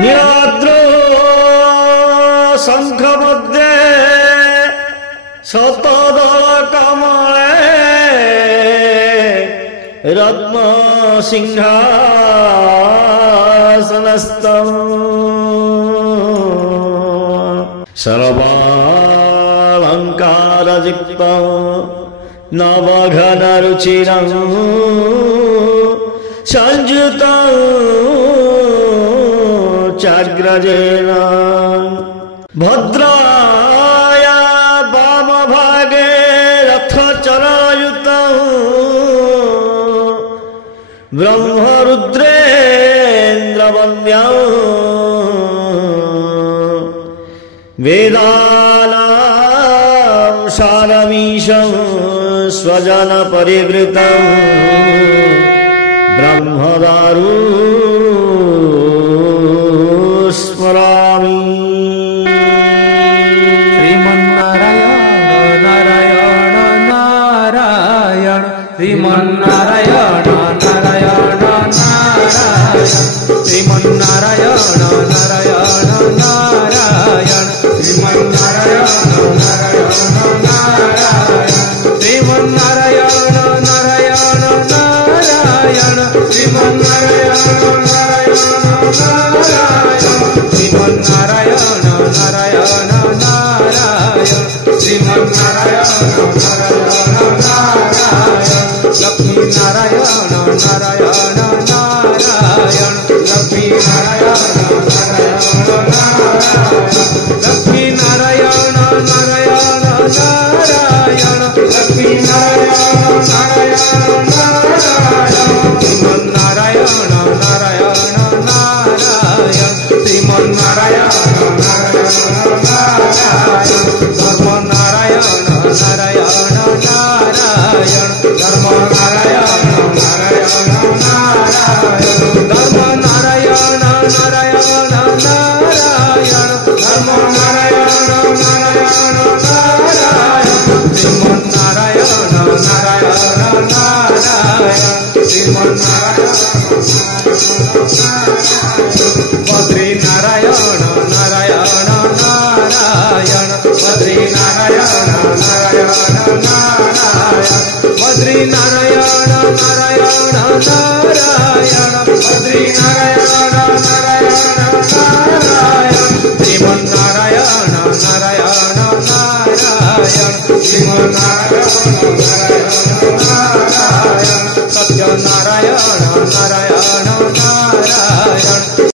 नीलाद्रो शंख मध्ये शतदल कमले रत्न सिंहासनस्थं सर्वालंकारयुक्तं नवघनरुचिरं संयुतं चाग्रजेन भद्राया वामभागे रथचरायुतं ब्रह्मरुद्रेन्द्रवन्द्यं वेदानां सारमीशं स्वजनपरिवृतं ब्रह्मदारु स्मरामि। श्रीमन्नारायण नारायण नारायण श्रीमन्नारायण नारायण नारायण श्रीमन्नारायण नारायण नारायण श्रीमन्नारायण नारायण नारायण श्रीमन्नारायण नारायण नारायण श्रीमन्नारायण नारायण नारायण श्रीमन्नारायण नारायण नारायण श्रीमन्नारायण नारायण नारायण लक्ष्मी नारायण नारायण नारायण लक्ष्मी नारायण नारायण नारायण लक्ष्मी नारायण नारायण नारायण लक्ष्मी नारायण नारायण नारायण श्रीमन्नारायण नारायण नारायण श्रीमन्नारायण नारायण नारायण धर्म नारायण नारायण नारायण धर्म नारायण नारायण नारायण धर्म नारायण नारायण नारायण धर्म नारायण नारायण नारायण श्रीमन्नारायण नारायण नारायण श्रीमन्नारायण बद्री नारायण नारायण नारायण बद्री नारायण नारायण नारायण बद्री नारायण नारायण नारायण बद्री नारायण नारायण नारायण श्रीमन्नारायण नारायण नारायण श्रीमन्नारायण नारायण नारायण सत्यनारायण नारायण